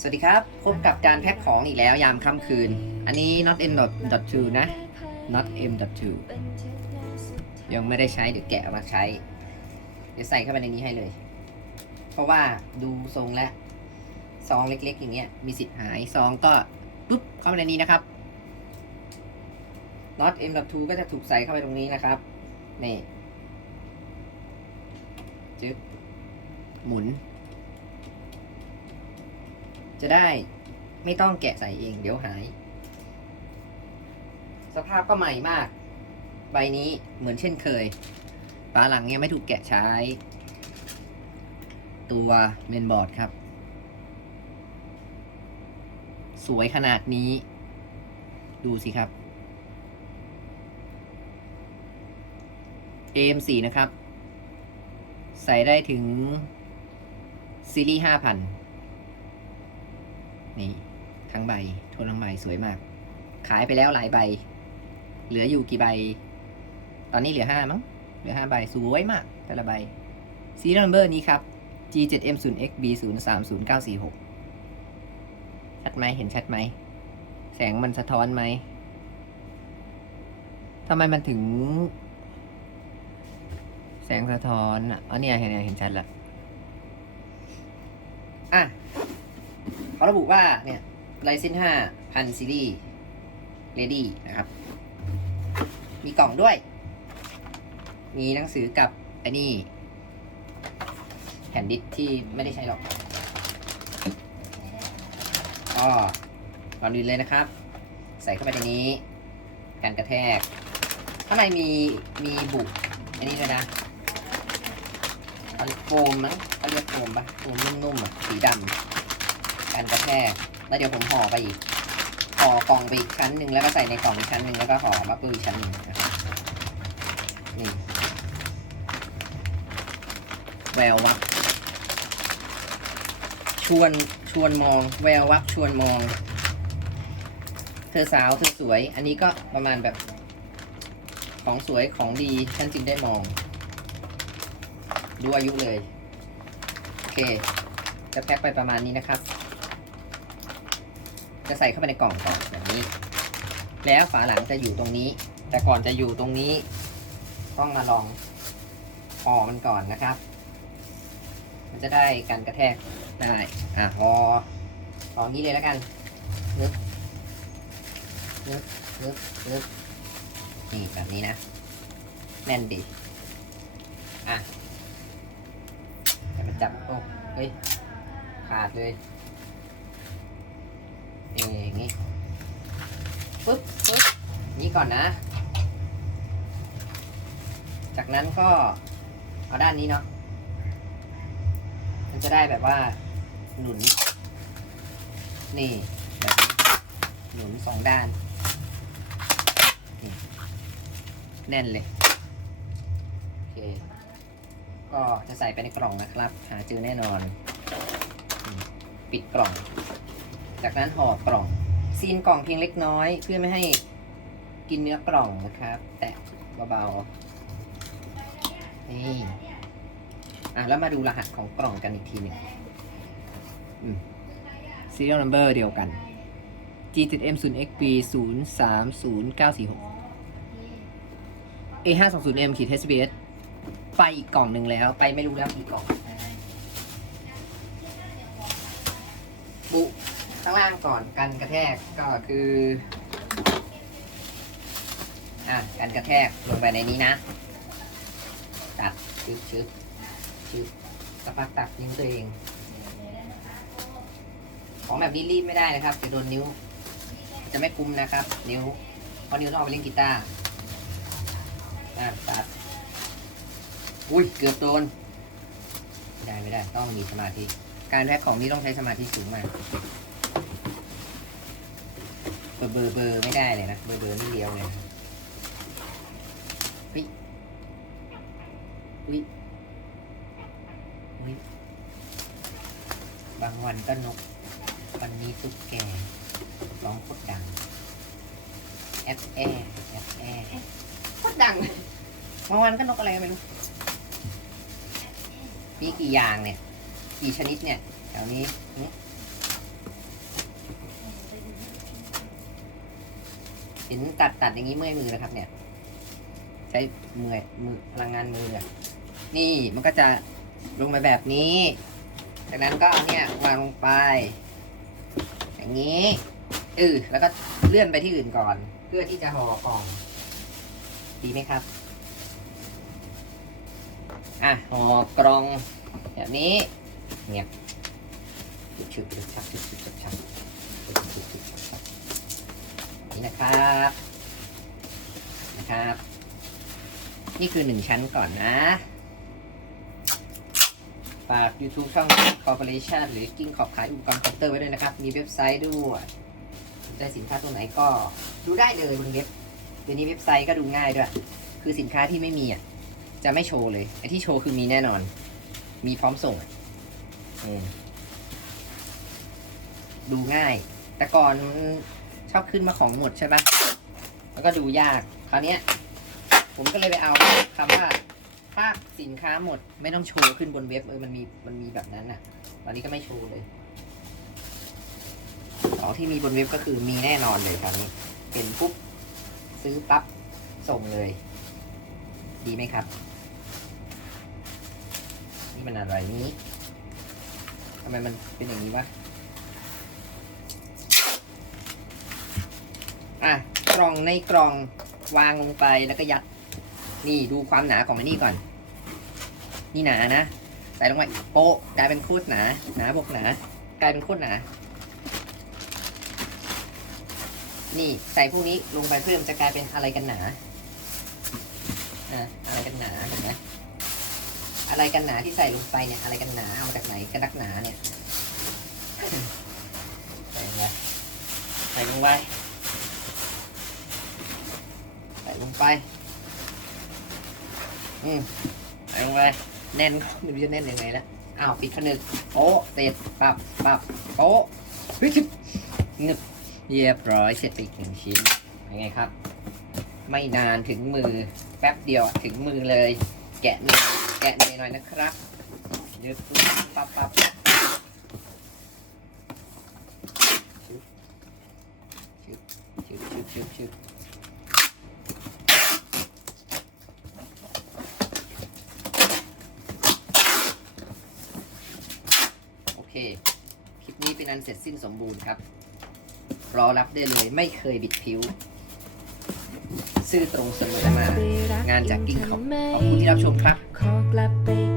สวัสดีครับ พบกับการแพ็คของอีกแล้วยามค่ำคืน อันนี้ not m dot two นะ not m dot two ยังไม่ได้ใช้เดี๋ยวแกะเอามาใช้ เดี๋ยวใส่เข้าไปในนี้ให้เลย เพราะว่าดูทรงแล้วซองเล็กๆ อย่างเงี้ยมีสิทธิ์หายซองก็ปุ๊บเข้าไปในนี้นะครับ not m dot two ก็จะถูกใส่เข้าไปตรงนี้นะครับนี่จึ๊บหมุน จะได้ไม่ต้องแกะใส่เองเดี๋ยวหาย สภาพก็ใหม่มาก ใบนี้เหมือนเช่นเคยฝาหลังเนี่ยไม่ถูกแกะใช้ ตัวเมนบอร์ดครับ สวยขนาดนี้ ดูสิครับ AM4 นะครับ ใส่ได้ถึงซีรีส์5,000 นี่ทั้งใบโทนทั้งใบสวยมาก ขายไปแล้วหลายใบ เหลืออยู่กี่ใบ ตอนนี้เหลือห้ามั้งเหลือห้าใบสวยมาก แต่ละใบซีรีส์นัมเบอร์นี้ครับ G7M0XB030946 ชัดไหมเห็นชัดไหม แสงมันสะท้อนไหมทำไมมันถึง แสงสะท้อนอะอ๋อเนี่ยเห็นเห็นชัดละอะ เขาระบุว่าเนี่ยไลเซน5พันซีรีส์เลดี้นะครับ มีกล่องด้วย มีหนังสือกับไอ้นี่แผ่นดิสที่ไม่ได้ใช้หรอกก็ก่อนอื่นเลยนะครับ ใส่เข้าไปในนี้กันกระแทกข้างในมีมีบุกอันนี้ด้วยนะโฟมมั้งเขาเรียกโฟมปะโฟมนุ่มๆอะสีดำ กันกระแทกแล้วเดี๋ยวผมห่อไปอีกห่อกล่องไปอีกชั้นหนึ่งแล้วก็ใส่ในกล่องอีกชั้นหนึ่งแล้วก็ห่อบับเบิ้ลอีกชั้นหนึ่งนะครับนี่แวววับชวนชวนมองแวววับชวนมอง เธอสาวเธอสวย อันนี้ก็ประมาณแบบ ของสวยของดีฉันจึงได้มอง ดูอายุเลย โอเค จะแพ็คไปประมาณนี้นะครับ จะใส่เข้าไปในกล่องก่อนแบบนี้ แล้วฝาหลังจะอยู่ตรงนี้ แต่ก่อนจะอยู่ตรงนี้ ต้องมาลองห่อมันก่อนนะครับ มันจะได้กันกระแทกได้อะห่อห่อนี้เลยแล้วกันนึกนึกนึกนึกนี่แบบนี้นะแน่นดีอะแต่มันจับโอ้เฮ้ยขาดเลยนี่อย่างนี้ปึ๊บปึ๊บนี่ ก่อนนะ จากนั้นก็เอาด้านนี้เนาะ มันจะได้แบบว่าหนุน นี่แบบหนุนสองด้านนแน่นเลย โอเค ก็จะใส่ไปในกล่องนะครับ หาเจอแน่นอน ปิดกล่อง จากนั้นห่อกล่อง ซีนกล่องเพียงเล็กน้อยเพื่อไม่ให้ กินเนื้อกล่องนะครับ แตะเบาๆนี่อะแล้วมาดูรหัสของกล่องกันอีกทีหนึ่งอืม serial number เดียวกัน G7M0XB 0 3 0 9 4 6 A520M ขีด HBS ไปอีกกล่องหนึ่งแล้ว ไปไม่รู้แล้วกี่กล่องบุข้างล่างก่อนกันกระแทกก็คือ อะกันกระแทกลงไปในนี้นะ ตัดชึบชึบชึบสักพักตัดนิ้วตัวเอง ของแบบนี้รีบไม่ได้นะครับจะโดนนิ้ว จะไม่คุ้มนะครับ นิ้วเพราะนิ้วต้องเอาไปเล่นกีตาร์อะตัด อุ้ยเกือบโดนไม่ได้ไม่ได้ต้องมีสมาธิ การแพ็คของนี้ต้องใช้สมาธิสูงมากเบอร์เบอร์เบอร์ไม่ได้เลยนะ เบอร์เบอร์นี่เดียวเลยนะ เฮ้ยวิวิบางวันก็นก วันนี้ตุ๊กแกร้องโคตรดัง แอบแอบแอบแอบโคตรดังบางวันก็นกอะไรไม่รู้มีกี่อย่างเนี่ย กี่ชนิดเนี่ยแถวนี้เห็นตัดตัดอย่างนี้เมื่อยมือนะครับเนี่ย ใช้มือมือพลังงานมือนี่มันก็จะลงมาแบบนี้ จากนั้นก็เนี่ยวางลงไป อย่างนี้เออแล้วก็เลื่อนไปที่อื่นก่อน เพื่อที่จะห่อกล่อง ดีไหมครับ อะห่อกล่อง แบบนี้เงียชุบชุบชุบชับชุบชุบชุบชับชุบชุบชุบชุบชับนี่นะครับนะครับ นี่คือหนึ่งชั้นก่อนนะ ฝาก YouTube ช่อง Corporation หรือกิ้งขอบขายอุปกรณ์คอมพิวเตอร์ไว้ด้วยนะครับ มีเว็บไซต์ด้วยสนใจสินค้าตัวไหนก็ดูได้เลยบนเว็บเดี๋ยวนี้เว็บไซต์ก็ดูง่ายด้วย คือสินค้าที่ไม่มีอะจะไม่โชว์เลย ไอ้ที่โชว์คือมีแน่นอน มีพร้อมส่งอืมดูง่าย แต่ก่อนมันชอบขึ้นมาของหมดใช่ปะแล้วก็ดูยาก คราวเนี้ย ผมก็เลยไปเอาคำว่าถ้าสินค้าหมดไม่ต้องโชว์ขึ้นบนเว็บเออมันมีมันมีแบบนั้นน่ะ ตอนนี้ก็ไม่โชว์เลยของที่มีบนเว็บก็คือมีแน่นอนเลยตอนนี้เห็นปุ๊บซื้อปั๊บส่งเลย ดีไหมครับ นี่มันอะไรนี้ทำไมมันเป็นอย่างนี้วะอะกล่องในกล่องวางลงไปแล้วก็ยัด นี่ดูความหนาของมันนี่ก่อน นี่หนานะ ใส่ลงไปโป๊ะกลายเป็นโคตรหนา หนาบวกหนา กลายเป็นโคตรหนา นี่ใส่พวกนี้ลงไปเพิ่มจะกลายเป็นอะไรกันหนาอะอะไรกันหนาเห็นไหมอะไรกันหนาที่ใส่ลงไปเนี่ย อะไรกันหนาเอามาจากไหนกันนักหนาเนี่ยใส่ลงไปใส่ลงไปใส่ลงไป อืมลงไปแน่นไม่รู้จะแน่นยังไงแล้วอ้าวปิดผนึกโป๊ะเสร็จปับปับโป๊ะเฮ้ยชึบงึบเรียบร้อยเสร็จไปอีกหนึ่งชิ้นยังไงครับ ไม่นานถึงมือ แป๊บเดียวถึงมือเลย แกะเนยแกะเนยหน่อยนะครับยึดปั๊บปั๊บชึบชึบชึบชึบชึบโอเคคลิปนี้เป็นอันเสร็จสิ้นสมบูรณ์ครับ รอรับได้เลยไม่เคยบิดผิว ซื่อตรงเสมอมา งานจากกิ้งขอบขอบคุณที่รับชมครับขอกลับไป